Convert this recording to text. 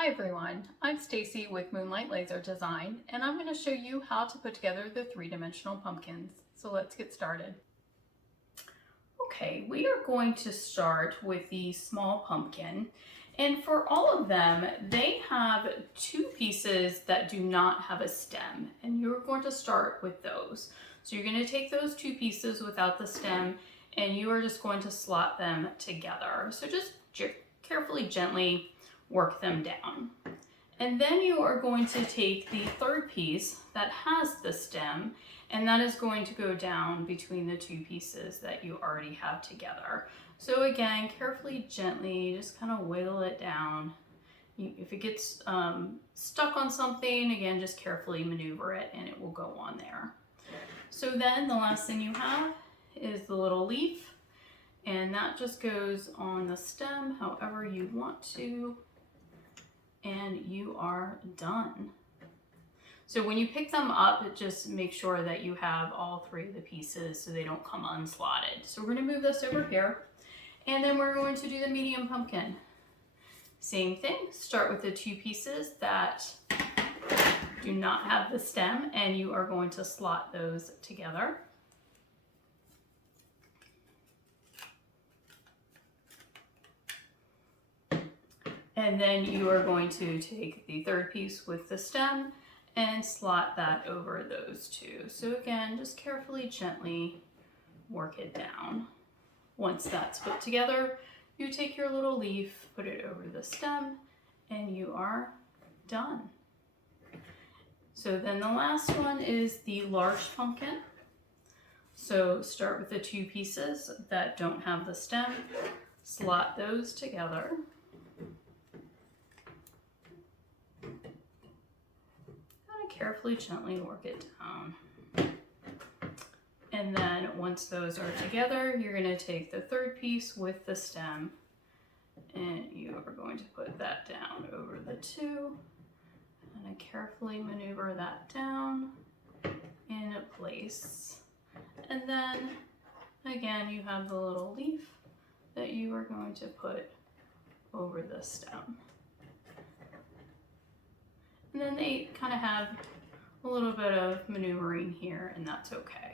Hi everyone, I'm Stacy with Moonlight Laser Design, and I'm going to show you how to put together the three-dimensional pumpkins. So let's get started. Okay, we are going to start with the small pumpkin, and for all of them, they have two pieces that do not have a stem, and you're going to start with those. So you're going to take those two pieces without the stem, and you are just going to slot them together. So just carefully, gently work them down. And then you are going to take the third piece that has the stem, and that is going to go down between the two pieces that you already have together. So again, carefully, gently, just kind of wiggle it down. If it gets stuck on something, again, just carefully maneuver it and it will go on there. So then the last thing you have is the little leaf, and that just goes on the stem however you want to, and you are done. So when you pick them up, just make sure that you have all three of the pieces so they don't come unslotted. So we're going to move this over here, and then we're going to do the medium pumpkin. Same thing, start with the two pieces that do not have the stem, and you are going to slot those together. And then you are going to take the third piece with the stem and slot that over those two. So again, just carefully, gently work it down. Once that's put together, you take your little leaf, put it over the stem, and you are done. So then the last one is the large pumpkin. So start with the two pieces that don't have the stem, slot those together. Carefully, gently work it down. And then once those are together, you're going to take the third piece with the stem, and you are going to put that down over the two, and carefully maneuver that down in place. And then again, you have the little leaf that you are going to put over the stem. And then they kind of have a little bit of maneuvering here, and that's okay.